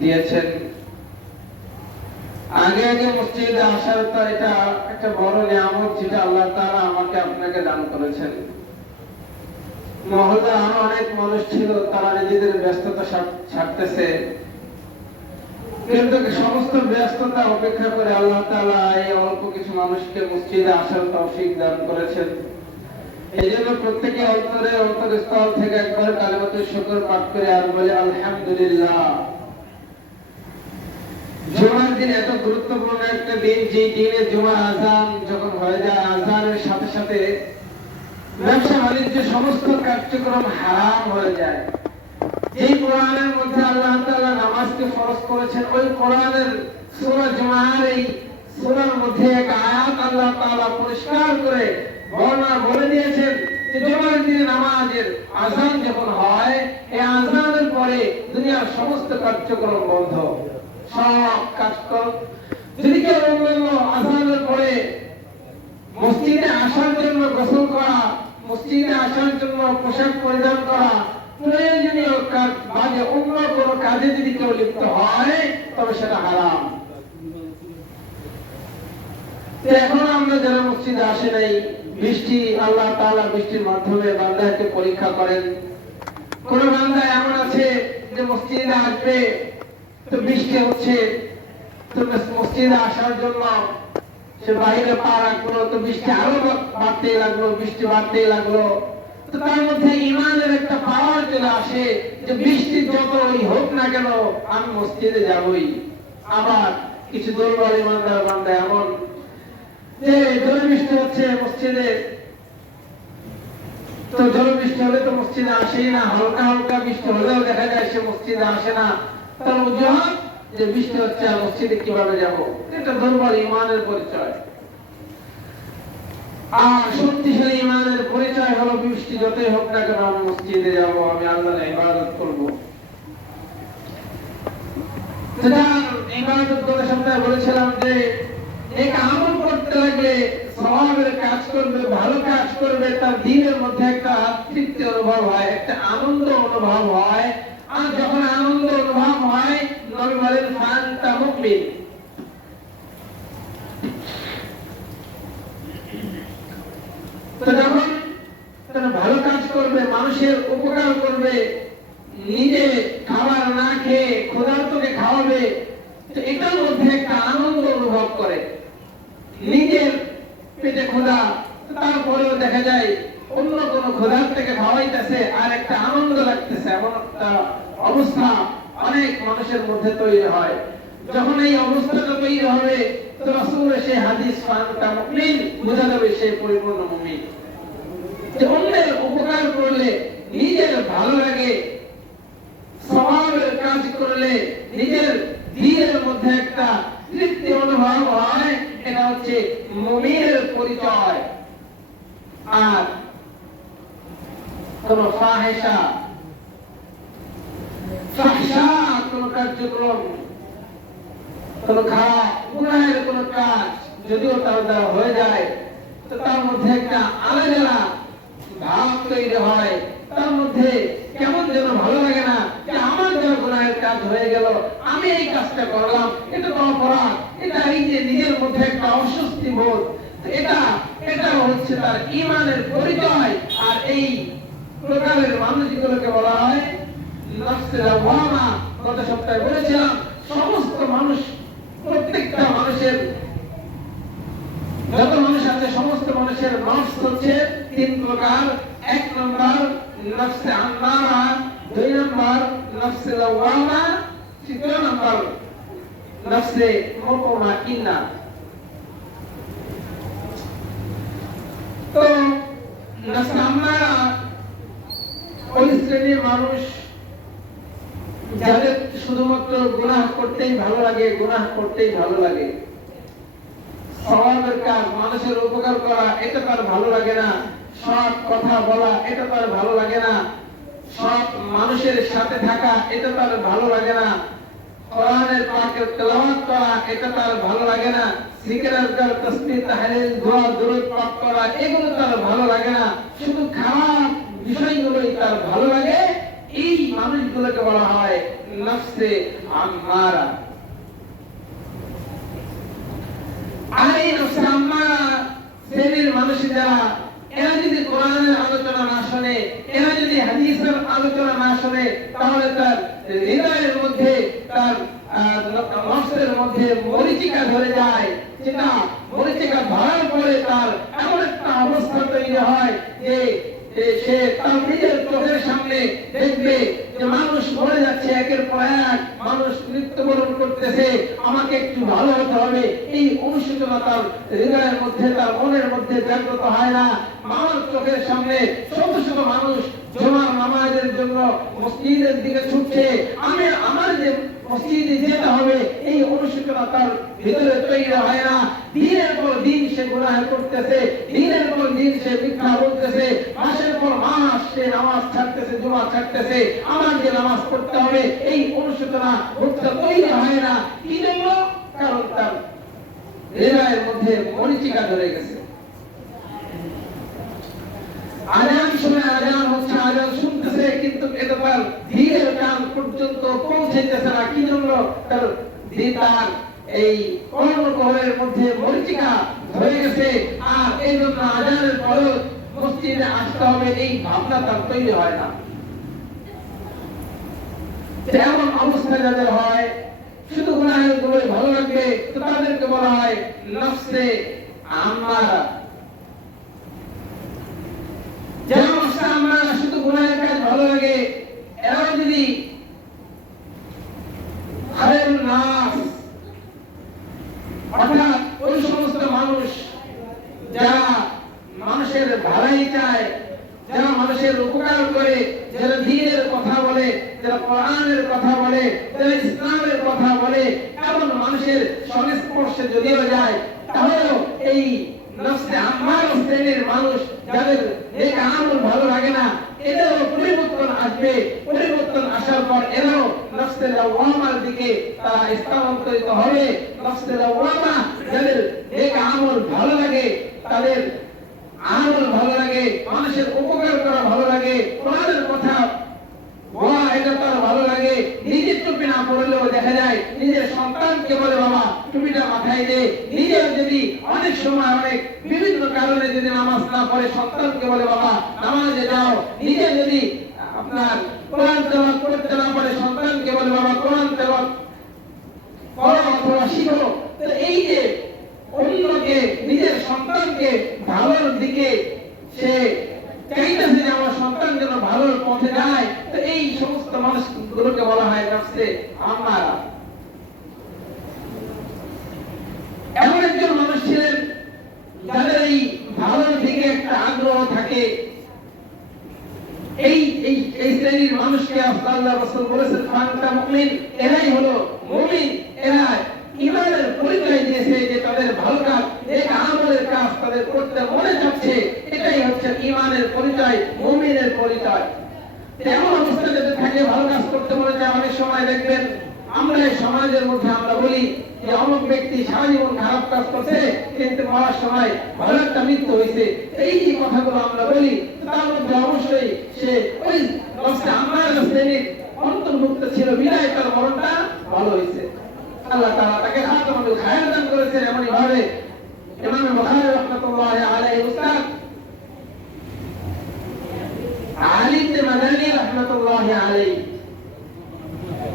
দিয়েছেন। আগে আগে মসজিদে আসার তো এটা একটা বড় নিয়ামত, যেটা আল্লাহ তাআলা আমাকে আপনাকে দান করেছেন। মহল্লায় আরো অনেক মানুষ ছিল, তারা নিজেদের ব্যস্ততা ছাড়তেছে, কিন্তু সমস্ত ব্যস্ততা উপেক্ষা করে আল্লাহ তাআলা এই অল্প কিছু মানুষকে মসজিদে আসার তৌফিক দান করেছেন। এই জন্য প্রত্যেকে অন্তরস্থল থেকে একবার কালিমাতুল শুকর পাঠ করে আর বলে আলহামদুলিল্লাহ। জুমার দিন এত গুরুত্বপূর্ণ একটা দিন, যে দিনে জুমার আযান যখন হয়ে যায়, আযানের সাথে সাথে ব্যবসা বাণিজ্য সমস্ত কার্যক্রম হারাম হয়ে যায়। এই কোরআনের মধ্যে আল্লাহ তাআলা নামাজকে ফরজ করেছেন, ওই কোরআনের সূরা জুমার এই সূরার মধ্যে এক আয়াত আল্লাহ তাআলা পরিষ্কার করে বলে দিয়েছেন যে জুমার দিনে নামাজের আযান যখন হয়, এই আযানের পরে দুনিয়ার সমস্ত কার্যক্রম বন্ধ, সব কাজকর্ম। যদি কেউ অন্যান্য আযানের পরে মসজিদে আসার জন্য গোসল করা, মসজিদে আসার জন্য পোশাক পরিধান করা, প্রয়োজনীয় কাজ বাদে অন্য কোনো কাজে যদি কেউ লিপ্ত হয়, তবে সেটা হারাম। এখন আমরা যারা মসজিদে আসে নাই, বৃষ্টি আল্লাহ তাআলা বৃষ্টির মাধ্যমে বান্দাকে পরীক্ষা করেন। কোন বান্দা এমন আছে যে মসজিদে আসবে, তো বৃষ্টি হচ্ছে, তো মসজিদে আসার জন্য সে বাইরে পা রাখলো, তো বৃষ্টি আরো বাড়তেই লাগলো, বৃষ্টি বাড়তেই লাগলো। তো তার মধ্যে ঈমানের একটা পাওয়ার চলে আসে যে বৃষ্টি যতই হোক না কেন আমি মসজিদে যাবই। আবার কিছু দুর্বল ঈমানদার বান্দা এমন যে জোরে বৃষ্টি হচ্ছে মসজিদে, তো জোরে বৃষ্টি হলে তো মসজিদে আসেই না, হালকা হালকা বৃষ্টি হলেও দেখা যায় সে মসজিদে আসে না। তার অজুহাত যে বৃষ্টি হচ্ছে, মসজিদে কিভাবে যাব? এটা দুর্বল ঈমানের পরিচয়। আর শক্তিশালী ঈমানের পরিচয় হলো বৃষ্টি যতই হোক না কেন আমি মসজিদে যাব, আমি আল্লাহর ইবাদত করব। সেটা ইবাদত গত সপ্তাহে বলেছিলাম যে এক আমল করতে লাগলে, সওয়াবের কাজ করবে, ভালো কাজ করবে, তার দিনের মধ্যে একটা তৃপ্তি অনুভব হয়, একটা আনন্দ অনুভব হয়। আর যখন আনন্দ অনুভব হয়, নবী বলেন ফান্তা মুমিন। তো যখন ভালো কাজ করবে, মানুষের উপকার করবে, নিজে খাবার না খেয়ে ক্ষুধার্তকে খাওয়াবে, তো এটার মধ্যে একটা আনন্দ অনুভব করে। নিজের পেটে ক্ষুধা, তারপরেও দেখা যায় অন্য কোন ক্ষুধার্তকে খাওয়াইতেছে আর একটা আনন্দ লাগতেছে, এমন একটা অবস্থা অনেক মানুষের মধ্যে তৈরি হয়। যখন এই অবস্থাটা তৈরি হবে, তো রাসূল সে হাদিস ফান্তা মুমিন, বোঝা যাবে সে পরিপূর্ণ মুমিন। যে অন্যের উপকার করলে নিজের ভালো লাগে, সওয়াবের কাজ করলে নিজের দিলের মধ্যে একটা তৃপ্তি অনুভব হয়, এটা হচ্ছে মুমিনের পরিচয়। আর কোন ফাহিশা, কোন কার্যক্রম, কোন খারাপ গুনাহের কোন কাজ যদিও তার দ্বারা হয়ে যায়, তো তার মধ্যে একটা আলাদা ভাব তৈরি হয়, তার মধ্যে কেমন যেন ভালো লাগে না যে আমার যেন গুনাহের কাজ হয়ে গেল, আমি এই কাজটা করলাম, এটা তো অপরাধ। এটা এই যে নিজের মধ্যে একটা অস্বস্তি বোধ, এটা হচ্ছে তার ঈমানের পরিচয়। আর এই প্রকারের মানুষগুলোকে বলা হয় নফসে লাওয়ামা। গত সপ্তাহে বলেছিলাম সমস্ত মানুষ, প্রত্যেকটা মানুষের, যত মানুষ আছে সমস্ত মানুষের নফস হচ্ছে তিন প্রকার। এক নম্বর নফসে আম্মারা, দুই নম্বর নফসে লাওয়ামা, তৃতীয় নম্বর নফসে মুতমাইন্না। তো নফসে আম্মারা ওই শ্রেণীর মানুষ যাদের শুধুমাত্র গুনাহ করতেই ভালো লাগে, গুনাহ করতেই ভালো লাগে। সওয়াবের কাজ, মানুষের উপকার করা, এটা তার ভালো লাগে না। সৎ কথা বলা, এটা তার ভালো লাগে না। সৎ মানুষের সাথে থাকা, এটা তার ভালো লাগে না। কোরআনের পাকের তেলাওয়াত করা, এটা তার ভালো লাগে না। জিকির আজকার, তাসবিহ, তাহলিল, দোয়া, দুরূদ পাঠ করা, এগুলো তার ভালো লাগে না। শুধু খারাপ বিষয়গুলোই তার ভালো লাগে। এই মানুষগুলোকে বলা হয় নফসে আম্মারা। আর এই নফসে আম্মারা শ্রেণীর মানুষ যারা, এরা যদি কোরআনের আলোচনা না শোনে, এরা যদি হাদিসের আলোচনা না শোনে, তাহলে তার হৃদয়ের মধ্যে, তার নফসের মধ্যে মরিচিকা ধরে যায়। যেটা মরিচিকা ধরার পরে তার এমন একটা অবস্থা তৈরি হয় যে সে তার নিজের চোখের সামনে দেখবে যে মানুষ মরে যাচ্ছে, একের পর এক মানুষ মৃত্যুবরণ করতেছে, আমাকে একটু ভালো হতে হবে। এই অনুশোচনা তার হৃদয়ের মধ্যে, তার মনের মধ্যে জাগ্রত হয় না। আমার চোখের সামনে শত শত মানুষ জুমার নামাজের জন্য মসজিদের দিকে ছুটছে, আমি আমার যে মসজিদে যেতে হবে, এই অনুশোচনা তার ভিতরে তৈরি হয় না। দিনের পর দিন সে গুনাহ করতেছে, দিনের পর দিন সে মিথ্যা বলতেছে, মাসের পর মাস সে নামাজ ছাড়তেছে, জুমা ছাড়তেছে, আমার যে নামাজ পড়তে হবে, এই অনুশোচনা তৈরি হয় না। কি জন্য? কারণ তার হৃদয়ের মধ্যে মরিচিকা ধরে গেছে। আজান শুনে, আজান হচ্ছে, আজান শুনতেছে, কিন্তু এটা তার দিলের কান পর্যন্ত পৌঁছাইতেছে না। কি জন্য? তার এই কর্ণকোহরের মধ্যে মরিচিকা ধরে গেছে। আর এই জন্য আজানের পরেও মসজিদে আসতে হবে, এই ভাবনা তার তৈরি হয় না। এমন অবস্থা যাদের হয়, শুধু গুনাহের গুলো ভালো লাগবে, তো তাদেরকে বলা হয় নফসে আম্মারা। যেমন আমরা শুধু গুনাহের কাজ ভালো লাগে, এরা যদি খায়রুন নাস, অর্থাৎ ওই সমস্ত মানুষ যারা মানুষের ভালাই চায়, যারা মানুষের উপকার করে, যারা দ্বীনের কথা বলে, যারা কোরআনের কথা বলে, যারা ইসলামের কথা বলে, এমন মানুষের সংস্পর্শে যদিও যায়, তাহলেও এই নফসে আম্মারা শ্রেণীর মানুষ যাদের নেক আমল ভালো লাগে না, এদেরও পরিবর্তন আসবে। পরিবর্তন আসার পর এরাও নফসে লাওয়ামার দিকে তারা স্থানান্তরিত হবে। নফসে লাওয়ামা যাদের নেক আমল ভালো লাগে, তাদের আমল ভালো লাগে, মানুষের উপকার করা ভালো লাগে, কোরআনের কথা বলা এটা তার ভালো লাগে। নিজের টুপি না পড়লেও দেখা যায় নিজের সন্তানকে বলে বাবা টুপিটা মাথায় দে। নিজের যদি অনেক সময় অনেক বিভিন্ন কারণে যদি নামাজ না পড়ে, সন্তানকে বলে বাবা নামাজে যাও। নিজে যদি আপনার কোরআন তেলাওয়াত করতে না পারে, সন্তানকে বলে বাবা কোরআন তেলাওয়াত করো অথবা শিখো। তো এই যে অন্যকে, নিজের সন্তানকে ভালোর দিকে সে চাইতেছে যে আমার সন্তান যেন ভালোর পথে যায়, তো এই সমস্ত মানুষগুলোকে বলা হয় নফসে আম্মারা। এমন একজন মানুষ ছিলেন যাদের এই ভালোর দিকে একটা আগ্রহ থাকে। এই এই এই শ্রেণীর মানুষকে আল্লাহ রাসূল বলেছেন ফান্তা মুমিন, এরাই হলো মুমিন। এরা ঈমানের পরিচয় দিয়েছে যে তাদের ভালো কাজ, নেক আমলের কাজ তাদের করতে মনে যাচ্ছে, এটাই হচ্ছে ঈমানের পরিচয়, মুমিনের পরিচয়। এমন অবস্থা যদি থাকে ভালো কাজ করতে মনে চায়, অনেক সময় দেখবেন আমরা এই সমাজের মধ্যে আমরা বলি যে অমুক ব্যক্তি সারা জীবন খারাপ কাজ করছে, কিন্তু মরার সময় ভালো একটা মৃত্যু হয়েছে। এই যে কথাগুলো আমরা বলি, তার মধ্যে অবশ্যই সে ওই নফসে আম্মারা শ্রেণীর অন্তর্ভুক্ত ছিল, বিদায় তার মরণটা ভালো হয়েছে। আল্লাহ তাআলা তাকে খাতামুল খায়র দান করেছেন। এমনই ভাবে ইমাম বুখারী রাহমাতুল্লাহি আলাইহি উস্তাদ আলী ইবনে মাদানী রাহমাতুল্লাহি আলাইহি,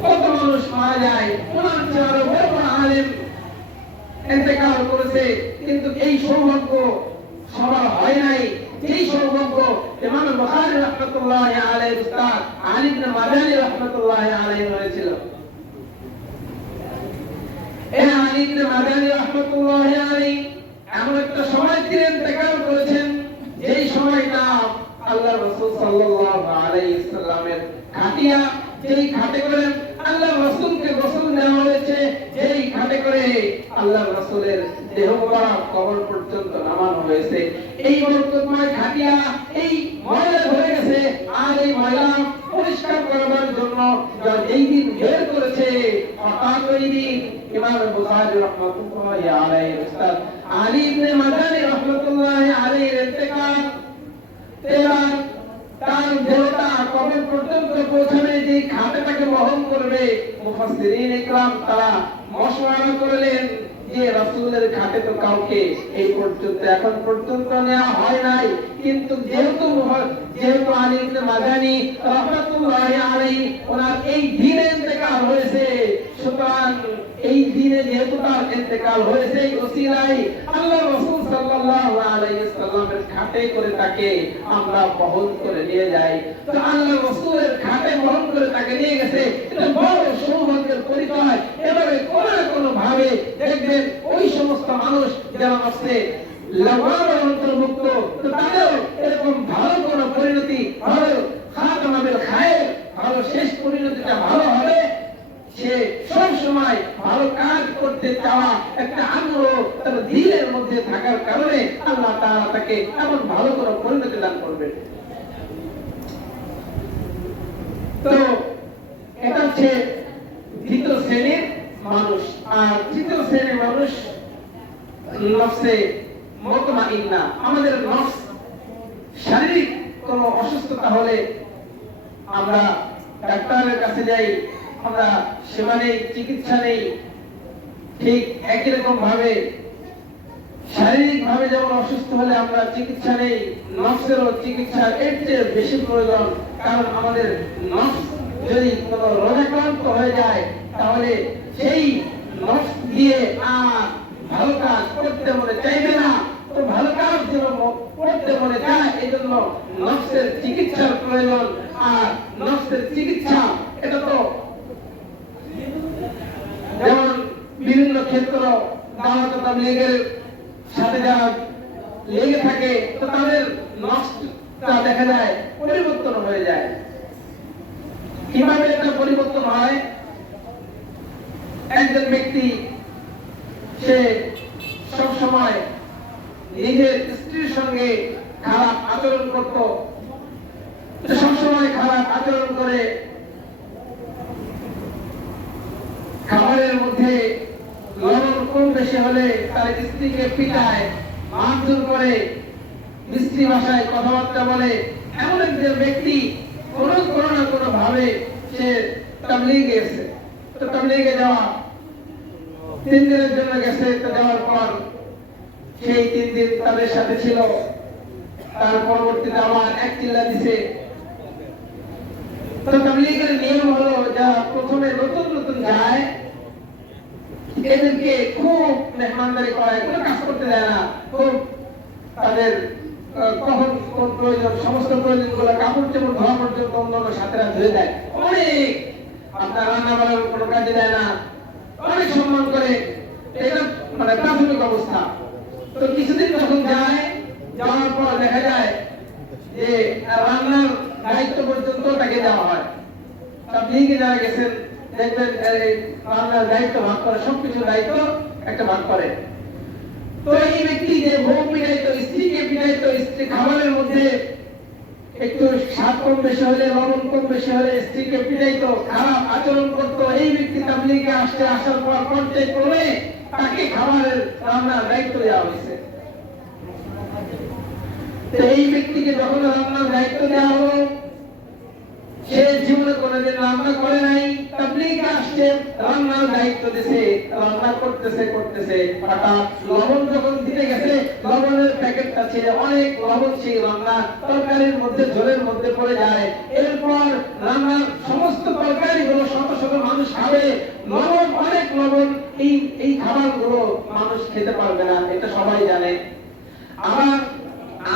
কত মানুষ মারা যায়, ওনার চেয়ে বড় আলেম ইন্তেকাল করেছে, কিন্তু এই সৌভাগ্য সবার হয় নাই। এই সৌভাগ্য ইমাম বুখারী রাহমাতুল্লাহি আলাইহি উস্তাদ আলী ইবনে মাদানী রাহমাতুল্লাহি আলাইহি হয়েছিল। আলী ইবনে মাদানী রাহমাতুল্লাহি আলাইহি এমন একটা সময় তিনি ইন্তেকাল করেছেন, যেই সময়টা আল্লাহ রাসূল সাল্লাল্লাহু আলাইহি সাল্লামের খাটিয়া, যেই খাটে করে আল্লাহ রাসূলকে গোসল দেওয়া হয়েছে, যেই খাটে করে আল্লাহ রাসূলের দেহ মোবারক কবর পর্যন্ত নামানো হয়েছে, এই বরকতময় খাটিয়া এই ময়লা হয়ে গেছে। আর এই ময়লা পরিষ্কার করার জন্য যেই দিন বের করেছে, হঠাৎ ওই দিন ইমাম বুখারী রাহমাতুল্লাহি আলাইহি উস্তাদ আলী ইবনে মাদানী রাহমাতুল্লাহি আলাইহির ইন্তেকাল। তার দেহটা কবর পর্যন্ত পৌঁছাবে যে খাটেটাকে বহন করবে, মুফাসসিরিন ইকরাম তারা মশওয়ারা করলেন যে রাসূলের খাটে তো কাউকে এই পর্যন্ত এখন পর্যন্ত নেওয়া হয় নাই, কিন্তু যেহেতু আলী ইবনে মাদানী রাহমাতুল্লাহি আলাইহি ওনার এই দিনে ইন্তেকাল হয়েছে, সুতরাং এই দিনে যেহেতু তার ইন্তেকাল হয়েছে এই ওসিলায় আল্লাহ রাসূল সাল্লাল্লাহু আলাইহি ওয়াসাল্লামের খাটে করে তাকে আমরা বহন করে নিয়ে যাই। তো আল্লাহ রাসূলের খাটে বহন করে তাকে নিয়ে গেছে, এটা বড় সৌভাগ্যের পরিচয়। এভাবে কোন না কোন ভাবে দেখবেন ওই সমস্ত মানুষ যারা আছে লাওয়ামের অন্তর্ভুক্ত, তো তাদের এরকম ভালো কোন পরিণতি, ভালো খাতমা বিল খায়র, ভালো শেষ পরিণতিটা ভালো হবে। সে সব সময় ভালো কাজ করতে চাওয়া একটা আগ্রহ তার দিলের মধ্যে থাকার কারণে আল্লাহ তাআলা তাকে এমন ভালো করে পরিণতি দান করবেন। তো এটা হচ্ছে দ্বিতীয় শ্রেণীর মানুষ। আর তৃতীয় শ্রেণীর মানুষ নফসে মুতমাইন্না। আমাদের নফস শারীরিক কোন অসুস্থতা হলে আমরা ডাক্তারের কাছে যাই, আমরা সেবা নেই, চিকিৎসা নেই। ঠিক একই রকম ভাবে শারীরিক ভাবে যেমন অসুস্থ হলে আমরা চিকিৎসা নেই, নফসেরও চিকিৎসা এর চেয়ে বেশি প্রয়োজন। কারণ আমাদের নফস যদি কোন রোগাক্রান্ত হয়ে যায় তাহলে সেই নফস দিয়ে আর ভালো কাজ করতে মনে চাইবে না। তো ভালো কাজ যেন করতে মনে চায়, এই জন্য নফসের চিকিৎসার প্রয়োজন। আর নফসের চিকিৎসা এটা তো যেমন বিভিন্ন ক্ষেত্র দাওয়াত তাবলীগের সাথে যারা লেগে থাকে, তো তাদের নফসটা দেখা যায় পরিবর্তন হয়ে যায়। কিভাবে এটা পরিবর্তন হয়? একজন ব্যক্তি সে সব সময় নিজের স্ত্রীর সঙ্গে খারাপ আচরণ করত, সব সময় খারাপ আচরণ করে, খাবারের মধ্যে লবণ কম বেশি হলে তার স্ত্রীকে পিটায়, মারধর করে, মিষ্টি ভাষায় কথাবার্তা বলে। এমন একজন ব্যক্তি কোনো না কোনো ভাবে সে তাবলীগে গেছে। তো তাবলীগে যাওয়া 3 দিনের জন্য গেছে। তো যাওয়ার পর সেই 3 দিন তাদের সাথে ছিল, তার পরবর্তীতে আবার এক চিল্লা দিছে। তো তাবলীগের নিয়ম হলো যারা প্রথমে নতুন যায় এদেরকে খুব মেহমানদারি করায়, কোনো কাজ করতে দেয় না। খুব তাদের কখন কোন প্রয়োজন সমস্ত প্রয়োজনগুলো কাপড় চোপড় ধোয়া পর্যন্ত অন্যান্য সাথীরা ধুয়ে দেয়। অনেক আপনার রান্না বান্নার কোনো কাজে দেয় না, অনেক সম্মান করে। এটা মানে প্রাথমিক অবস্থা। তো কিছুদিন যখন যায়, যাওয়ার পর দেখা যায় যে রান্নার দায়িত্ব পর্যন্ত তাকে দেওয়া হয়। তাবলীগে যারা গেছেন দেখবেন রান্নার দায়িত্ব ভাগ করে, সবকিছু দায়িত্ব একটা ভাগ করে। তো এই ব্যক্তি যে বউ পিটাইতো, স্ত্রীকে পিটাইতো, স্ত্রী খাবারের মধ্যে একটু স্বাদ কম বেশি হলে, লবণ কম বেশি হলে স্ত্রীকে পিটাইতো, খারাপ আচরণ করতো। এই ব্যক্তি তাবলীগে আসার পর পর্যায় ক্রমে তাকে খাবারের রান্নার দায়িত্ব দেওয়া হয়েছে। এই ব্যক্তিকে যখন রান্নার দায়িত্ব দেওয়া হলো, সে জীবনে কোনোদিন রান্না করে নাই, তাবলীগে আসছে, রান্নার দায়িত্ব দিছে, রান্না করতেছে হঠাৎ লবণ যখন দিতে গেছে, লবণের প্যাকেটটা ছিল অনেক লবণ, সেই রান্না তরকারির মধ্যে ঝোলের মধ্যে পড়ে যায়। এরপর রান্নার সমস্ত তরকারিগুলো শত মানুষ খাবে, লবণ অনেক লবণ, এই খাবারগুলো মানুষ খেতে পারবে না, এটা সবাই জানে। আবার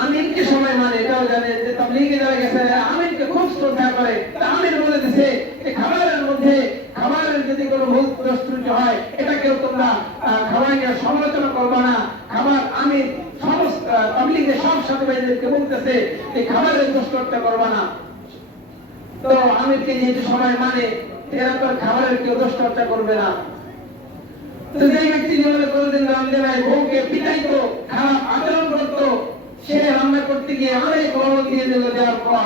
আমিরকে সবাই মানে, এটাও জানে যে তাবলীগে যারা গেছে আমিরকে খুব শ্রদ্ধা করে। আমির বলে দিছে যে খাবারের মধ্যে খাবারের যদি কোনো ভুল ত্রুটি হয় এটাকেও তোমরা খাবার নিয়ে সমালোচনা করবে না। খাবার আমির সমস্ত তাবলীগের সব সাথীদেরকে বলতেছে যে খাবারের দোষটা করবে না। তো আমিরকে যেহেতু সবাই মানে, এরা তো খাবারের কেউ দোষটা করবে না। তো যে ব্যক্তি জীবনে কোনোদিন রান্ধে নাই, বউকে পিটাইতো, খারাপ আচরণ করতো, সে রান্না করতে গিয়ে অনেক লবণ দিয়ে দিল, দেওয়ার পর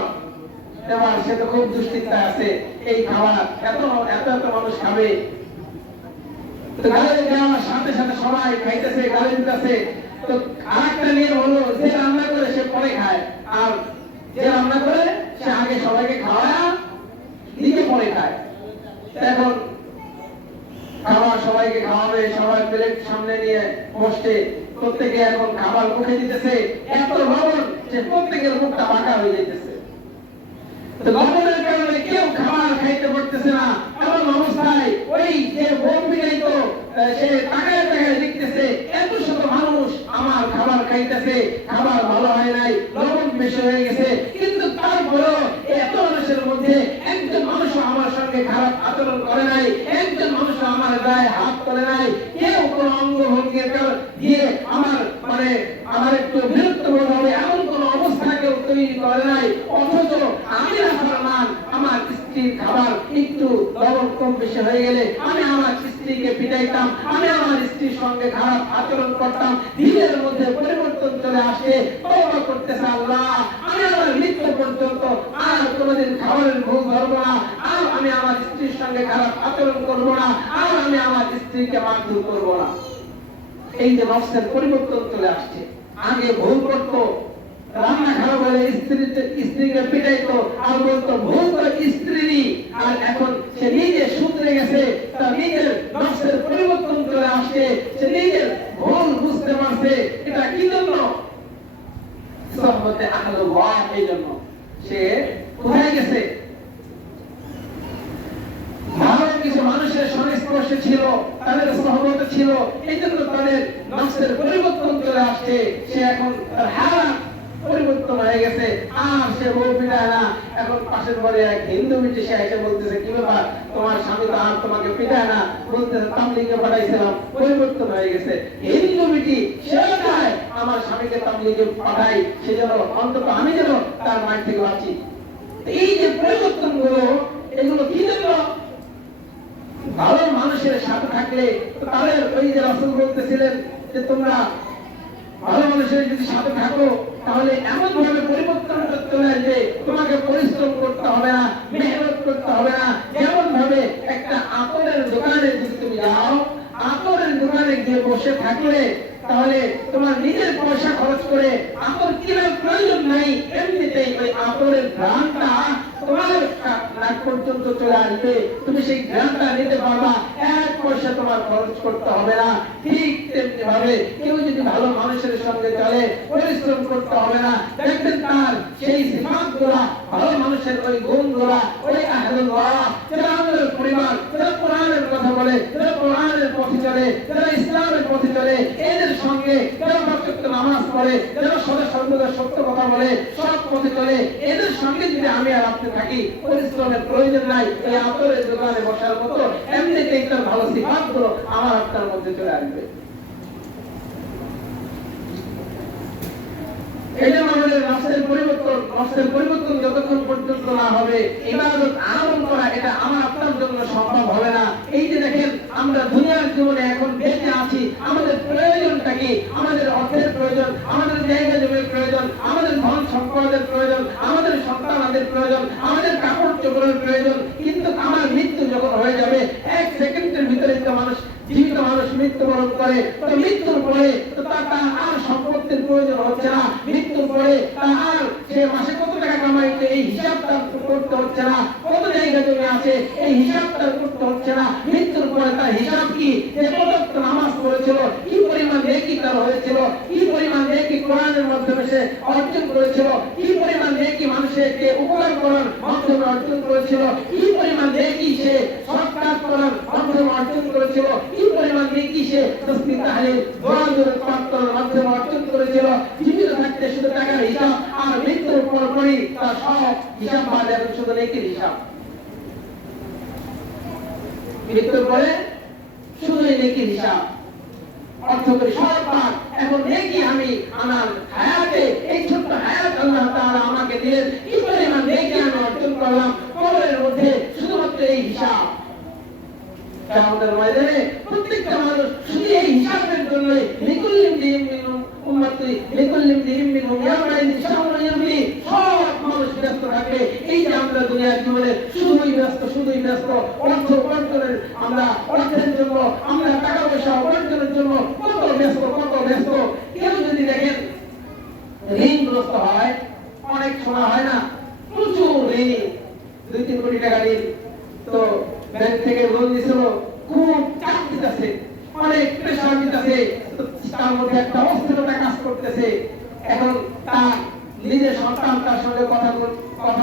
এবার সে তো খুব দুশ্চিন্তা আছে, এই খাবার এত মানুষ খাবে। তো গালি দেওয়ার সাথে সবাই খাইতেছে, গালি দিতেছে। তো আরেকটা নিয়ম হলো যে রান্না করে সে পরে খায়, আর যে রান্না করে সে আগে সবাইকে খাওয়া নিজে পরে খায়। এখন খাবার সবাইকে খাওয়াবে, সবাই প্লেট সামনে নিয়ে বসছে, প্রত্যেকে এখন খাবার মুখে দিতেছে, এত লবণ যে প্রত্যেকের মুখটা বাঁকা হয়ে যাইতেছে। লবণের কারণে কেউ খাবার খাইতে পারতেছে না। এমন অবস্থায় ওই যে বম্বিরাই তো সে তাকায় তাকায় দেখতেছে, এত শত মানুষ আমার খাবার খাইতেছে, খাবার ভালো হয় নাই, লবণ বেশি হয়ে গেছে, কিন্তু তারপরেও এত মানুষের মধ্যে একজন মানুষ আমার সঙ্গে খারাপ আচরণ করে নাই, একজন মানুষ আমার গায়ে হাত করে নাই, কেউ কোন অঙ্গভঙ্গির দিয়ে আমার একটু বিরক্ত বোধ হবে এমন কোন অবস্থা কেউ তৈরি করে নাই। অথচ আমি নাফরমান, আমার স্ত্রীর খাবার একটু লবণ কম বেশি হয়ে গেলে আমি আমার স্ত্রীকে পিটাইতাম, আমি আমার স্ত্রীর সঙ্গে খারাপ আচরণ করতাম। দিনের মধ্যে পরিবর্তন চলে আসে, তওবা করতেছে আল্লাহ, আমি আমার মৃত্যু পর্যন্ত আর কোনোদিন খাবারের ভুল ধরবো না, আর আমি আমার স্ত্রীর সঙ্গে খারাপ আচরণ করবো না, আর আমি আমার স্ত্রীকে মারধর করবো না। এই যে নফসের পরিবর্তন চলে আসছে। আগে ভুল করতো, রান্না খারাপ হলে স্ত্রীকে পিটাইতো আর বলতো ভুল তো স্ত্রীরই, আর এখন সে নিজে শুধরে গেছে, তার নিজের নফসের পরিবর্তন চলে আসছে, সে নিজের ভুল বুঝতে পারছে। এটা কি জন্য? সহবতে আহলুল্লাহ, এই জন্য সে কোথায় গেছে? ভালো কিছু মানুষের সংস্পর্শে ছিল, তাদের সহবতে ছিল, এই জন্য তাদের নফসের পরিবর্তন চলে আসছে। সে এখন তার হালাত পরিবর্তন হয়ে গেছে, আর সে বউ পিটায় না। এখন পাশের ঘরে এক হিন্দু বিটি সে এসে বলতেছে, কি ব্যাপার, তোমার স্বামী তো আর তোমাকে পিটায় না, বলতেছে তাবলীগে পাঠাইছিলাম, পরিবর্তন হয়ে গেছে। হিন্দু বিটি সে চায় আমার স্বামীকে তাবলীগে পাঠাই, সে যেন অন্তত আমি যেন তার মায়ের থেকে বাঁচি। এই যে পরিবর্তন গুলো, এগুলো কি জন্য? ভালো মানুষের সাথে থাকলে তাদের ওই যে রাসূল বলতেছিলেন যে তোমরা ভালো মানুষের যদি সাথে থাকো তাহলে এমন ভাবে পরিবর্তন চলে আসবে, তোমাকে পরিশ্রম করতে হবে না, মেহনত করতে হবে না। যেমন ভাবে একটা আতরের দোকানে যদি তুমি যাও, আতরের দোকানে গিয়ে বসে থাকলে তাহলে তোমার নিজের পয়সা খরচ করে আতর কেনার প্রয়োজন নাই, এমনিতেই ওই আতরের ঘ্রাণটা তোমার নাক পর্যন্ত চলে আসবে, তুমি সেই ঘ্রাণটা নিতে পারবা, এক পয়সা তোমার খরচ করতে হবে না। ঠিক তেমনি ভাবে কেউ যদি ভালো মানুষের সঙ্গে চলে, পরিশ্রম করতে হবে না, দেখবেন তার সেই সিফাতগুলা, ভালো মানুষের ওই গুণগুলা, ওই আহলুল্লাহ যারা আমাদের পরিবার, যারা কোরআনের কথা বলে, যারা কোরআনের পথে চলে, যারা ইসলামের পথে চলে, এদের সঙ্গে যারা প্রত্যেকটা নামাজ পড়ে, যারা সদা সর্বদা সত্য কথা বলে, সৎ পথে চলে, এদের সঙ্গে যদি আমি আর আপনি থাকি, পরিশ্রমের প্রয়োজন নাই। এই আতরের দোকানে বসার মতো এমনিতেই তার ভালো সিফাতগুলো আমার আপনার মধ্যে চলে আসবে। এই জন্য আমাদের নফসের পরিবর্তন যতক্ষণ পর্যন্ত না হবে, ইবাদত আমল করা এটা আমার আপনার জন্য সম্ভব হবে না। এই যে দেখেন, আমরা দুনিয়ার জীবনে এখন বেঁচে আছি, আমাদের প্রয়োজনটা কি? আমাদের অর্থের প্রয়োজন, আমাদের জায়গা জমির প্রয়োজন, আমাদের ধন সম্পদের প্রয়োজন, আমাদের সন্তানদের প্রয়োজন, আমাদের কাপড় চোপড়ের প্রয়োজন। কিন্তু আমার মৃত্যু যখন হয়ে যাবে, এক সেকেন্ডের ভিতরে তো জীবিত মানুষ মৃত্যুবরণ করে, তো মৃত্যুর পরে তো তার আর সম্পত্তির প্রয়োজন হচ্ছে না, মৃত্যুর পরে তার সে মাসে কত টাকা কামাইছে এই হিসাবটা করতে হচ্ছে না, কত জায়গা জমি আছে এই হিসাবটা করতে হচ্ছে না। মৃত্যুর পরে তার হিসাব কি? যে কত নামাজ পড়েছিল, কি পরিমাণ নেকি তার হয়েছিল, কি পরিমাণ নেকি কোরআনের মাধ্যমে সে অর্জন করেছিল, কি পরিমাণ নেকি মানুষকে উপকার করার মাধ্যমে অর্জন করেছিল, কি পরিমাণ নেকি সে সৎকার করার মাধ্যমে অর্জন করেছিল, কি পরিমাণ নেকি সে তাসবিহ তাহলিল দোয়া দরুদ পাঠ করার মাধ্যমে অর্জন করেছিল। জীবিত থাকতে শুধু টাকার হিসাব, আর মৃত্যুর পরপরই তার সব হিসাব বাদ যাবে, শুধু নেকির হিসাব। মৃত্যুর পরে শুধু নেকির হিসাব, অর্থ করি সব বাদ। এখন নেকি আমি আমার হায়াতে, এই ছোট্ট হায়াত আল্লাহ তাআলা আমাকে দিলেন, কি পরিমাণ নেকি আমি অর্জন করলাম, কবরের মধ্যে শুধুমাত্র এই হিসাব। আমাদের ময়দানে প্রত্যেকটা মানুষ শুধু এই হিসাবের জন্য সব মানুষ ব্যস্ত থাকে। এই যে আমরা দুনিয়ার জীবনে শুধুই ব্যস্ত অর্থ উপার্জনের, আমরা অর্থের জন্য, আমরা টাকা পয়সা উপার্জনের জন্য কত ব্যস্ত। কেউ যদি দেখেন ঋণগ্রস্ত হয়, অনেক সময় হয় না, প্রচুর তার মধ্যে একটা অস্থিরতা কাজ করতেছে। এখন তার নিজের সন্তান তার সঙ্গে কথা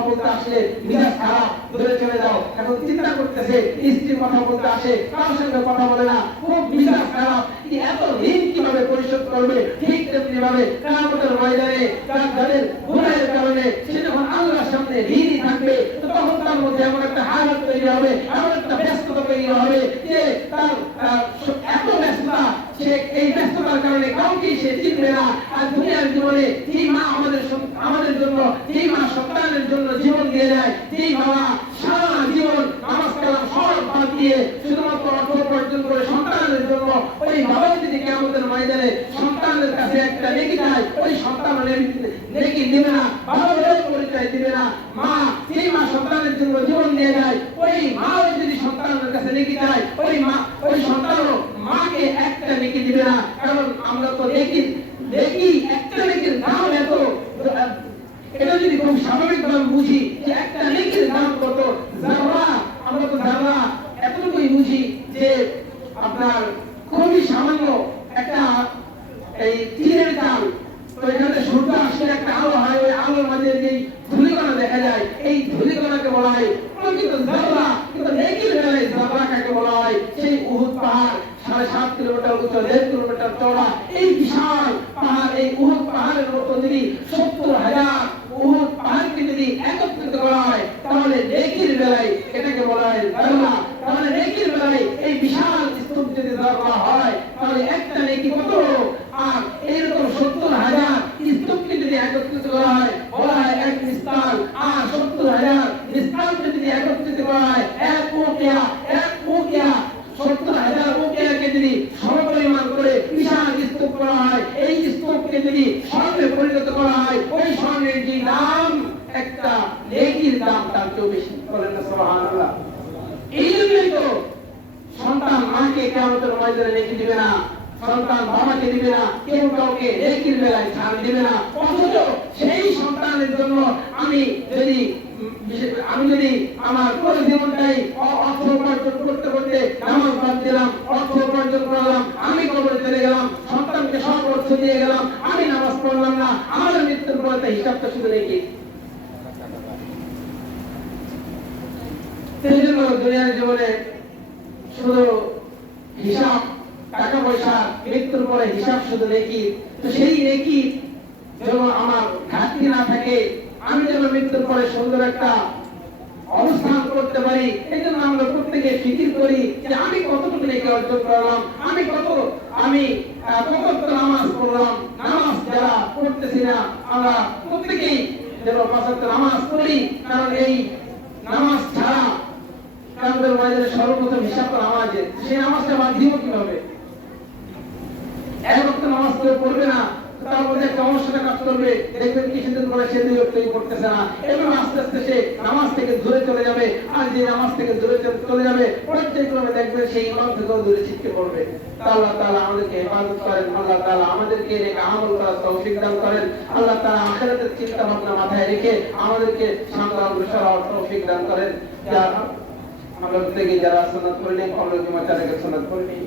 বলতে আসলে মিজাজ খারাপ, দূরে চলে যাও। এখন চিন্তা করতেছে স্ত্রী কথা বলতে আসে, কার সঙ্গে কথা বলে না, খুব মিজাজ খারাপ। এত ঋণ কিভাবে পরিশোধ করবে? ঠিক তেমনি ভাবে কিয়ামতের ময়দানে যাদের গুনাহের কারণে সে যখন আল্লাহর সামনে ঋণী থাকবে, তো তখন তার মধ্যে এমন একটা হালত তৈরি হবে, এমন একটা ব্যস্ততা তৈরি হবে যে তার এত ব্যস্ততা, সে এই ব্যস্ততার কারণে কাউকে সে চিনবে না। আর দুনিয়ার জীবনে যেই মা আমাদের জন্য, যেই মা সন্তানের জন্য জীবন দিয়ে দেয়, যেই বাবা সারা জীবন নামাজ কালাম সব বাদ দিয়ে শুধুমাত্র অর্থ উপার্জন করে সন্তানের জন্য, ওই বাবা যদি কিয়ামতের ময়দানে সন্তানের কাছে একটা নেকি চায়, ওই সন্তান নেকি দিবে না, বাবার পরিচয় দিবে না। মা যেই মা সন্তানের জন্য জীবন দিয়ে দেয়, ওই মাও যদি সন্তানের কাছে নেকি চায়, ওই সন্তানও মাকে একটা নেকি দিবে না। কারণ আমরা তো নেকি একটা নেকির দাম এত, এটা যদি খুব স্বাভাবিকভাবে বুঝি যে একটা নেকির দাম কত, যারা আমরা তো যারা এতটুকুই বুঝি যে আপনার খুবই সামান্য একটা এই তীরের চাল, তো এখানে সূর্য আসলে একটা আলো হয়, ওই আলোর মাঝে যেই ধূলিকণা দেখা যায়, এই ধূলিকণাকে বলা হয় প্রকৃত যারা। কিন্তু নেকির বেলায় যারা কাকে বলা হয়, সেই উহুদ পাহাড় 7.5 কিলোমিটার উচ্চ, 1.5 কিলোমিটার চওড়া, এই বিশাল পাহাড়, এই উহুদ পাহাড়ের মতো যদি 70,000 উহুদ পাহাড়কে যদি একত্রিত করা হয়, তাহলে নেকির বেলায় এটাকে বলা হয় যারা। তাহলে নেকির বেলায় এই বিশাল স্তূপ যদি করা হয়, তাহলে একটা নেকি কত? আর এরকম 70,000 স্তূপকে যদি একত্রিত করা হয়, বলা হয় এক মিস্তাল। আর 70,000 মিস্তালকে যদি একত্রিত করা হয়, এক উকিয়া 70,000 উকিয়াকে যদি সমপরিমাণ করে বিশাল স্তূপ করা হয়, এই স্তূপকে যদি স্বর্ণে পরিণত করা হয়, ওই স্বর্ণের যে দাম, একটা নেকির দাম তার চেয়েও বেশি। বলেন না সুবহানাল্লাহ। এই জন্যই তো সন্তান মাকে কিয়ামতের ময়দানে নেকি দিবে না, সন্তান বাবাকে দিবে না, কেউ কাউকে নেকির বেলায় ছাড় দিবে না। অথচ সেই সন্তানের জন্য আমি যদি আমার পুরো জীবনটাই অর্থ উপার্জন করতে করতে নামাজ বাদ দিলাম, অর্থ উপার্জন করলাম, আমি কবরে চলে গেলাম, সন্তানকে সব অর্থ দিয়ে গেলাম, আমি নামাজ পড়লাম না, আমার মৃত্যুর পরে হিসাবটা শুধু নেকি। সেই জন্য দুনিয়ার জীবনে শুধু হিসাব, টাকা পয়সা, মৃত্যুর পরে হিসাব শুধু নেকি। তো সেই নেকি যেন আমার ঘাটতি না থাকে, আমি যেন মৃত্যুর পরে সুন্দর একটা অবস্থান করতে পারি, এই জন্য আমরা প্রত্যেকে ফিকির করি যে আমি কতটুকু নেকি অর্জন করলাম, আমি কত নামাজ পড়লাম। নামাজ যারা পড়তেছি না, আমরা প্রত্যেকেই যেন 5 ওয়াক্ত নামাজ পড়ি। কারণ এই নামাজ ছাড়া কিয়ামতের ময়দানে সর্বপ্রথম হিসাব তো নামাজের, সেই নামাজটা বাদ দিব কিভাবে? এক ওয়াক্ত নামাজ কেউ পড়বে না, তার মধ্যে একটা সমস্যাটা কাজ করবে, দেখবেন কিছুদিন পরে সে 2 ওয়াক্তই পড়তেছে না, এবং আস্তে আস্তে সে নামাজ থেকে দূরে চলে যাবে। আর যে নামাজ থেকে দূরে চলে যাবে, পর্যায়ক্রমে দেখবেন সেই ইমাম থেকেও দূরে ছিটকে পড়বে। আল্লাহ তাআলা আমাদেরকে হেফাজত করেন, আল্লাহ তাআলা আমাদেরকে নেক আমল করার তৌফিক দান করেন, আল্লাহ তাআলা আখিরাতের চিন্তা ভাবনা মাথায় রেখে আমাদেরকে সামনে অগ্রসর হওয়ার তৌফিক দান করেন। আমরা প্রত্যেকে যারা সুন্নাত পড়ি, আমরা জুমা চালাকে সুন্নাত পড়ি।